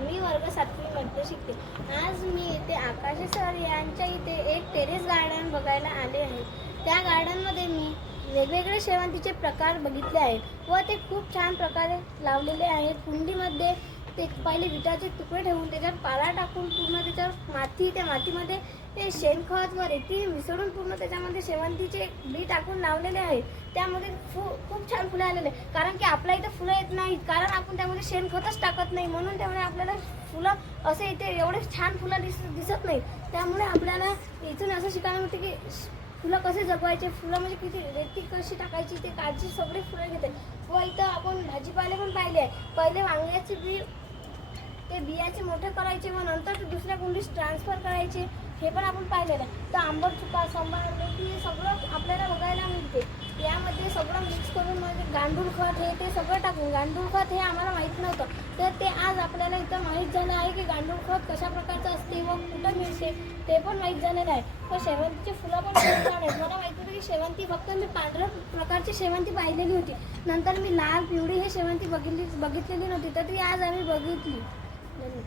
मी वर्ग सातवीमध्ये शिकते. आज मी इथे आकाशे सर यांच्या इथे एक टेरेस गार्डन बघायला आले आहे. त्या गार्डनमध्ये मी वेगवेगळे शेवंतीचे प्रकार बघितले आहेत व ते खूप छान प्रकारे लावलेले आहेत. कुंडीमध्ये ते पहिले विटाचे तुकडे ठेवून त्याच्यावर पाला टाकून पूर्ण त्याच्यावर माती त्या मातीमध्ये ते शेणखत व रेती मिसळून पूर्ण त्याच्यामध्ये शेवंतीचे बी टाकून लावलेले आहे. त्यामध्ये फु खूप छान फुलं आलेले आहे. कारण की आपल्या इथं फुलं येत नाहीत. कारण आपण त्यामध्ये शेणखतच टाकत नाही. म्हणून त्यामुळे आपल्याला फुलं असे इथे एवढे छान फुलं दिस दिसत नाही त्यामुळे आपल्याला इथून असं शिकायला मिळते की फुलं कसे जगवायचे? फुलं म्हणजे किती रेती कशी टाकायची? ते काळजी सगळे फुलं घेते. व इथं आपण भाजीपाले पण पाहिले आहे पहिले वांग्याचे बी बियाचे मोठे करायचे व नंतर ते दुसऱ्या कुंडीत ट्रान्सफर करायचे हे पण आपण पाहिलेलं आहे. तर आंबट चुका सांबार मेथी हे सगळं आपल्याला बघायला मिळते. यामध्ये सगळं मिक्स करून म्हणजे गांडूळ खत हे ते सगळं टाकून गांडूळ खत हे आम्हाला माहीत नव्हतं. तर ते आज आपल्याला इथं माहीत झालं आहे की गांडूळ खत कशा प्रकारचं असते व कुठं मिळते ते पण माहीत झालेलं आहे. व शेवंतीची फुलं पण खूप छान आहेत. मला माहिती होतं की शेवंती फक्त मी पांढऱ्या प्रकारची शेवंती पाहिलेली होती. नंतर मी लाल पिवळी हे शेवंती बघितली बघितलेली नव्हती. तर ती आज आम्ही बघितली. 那你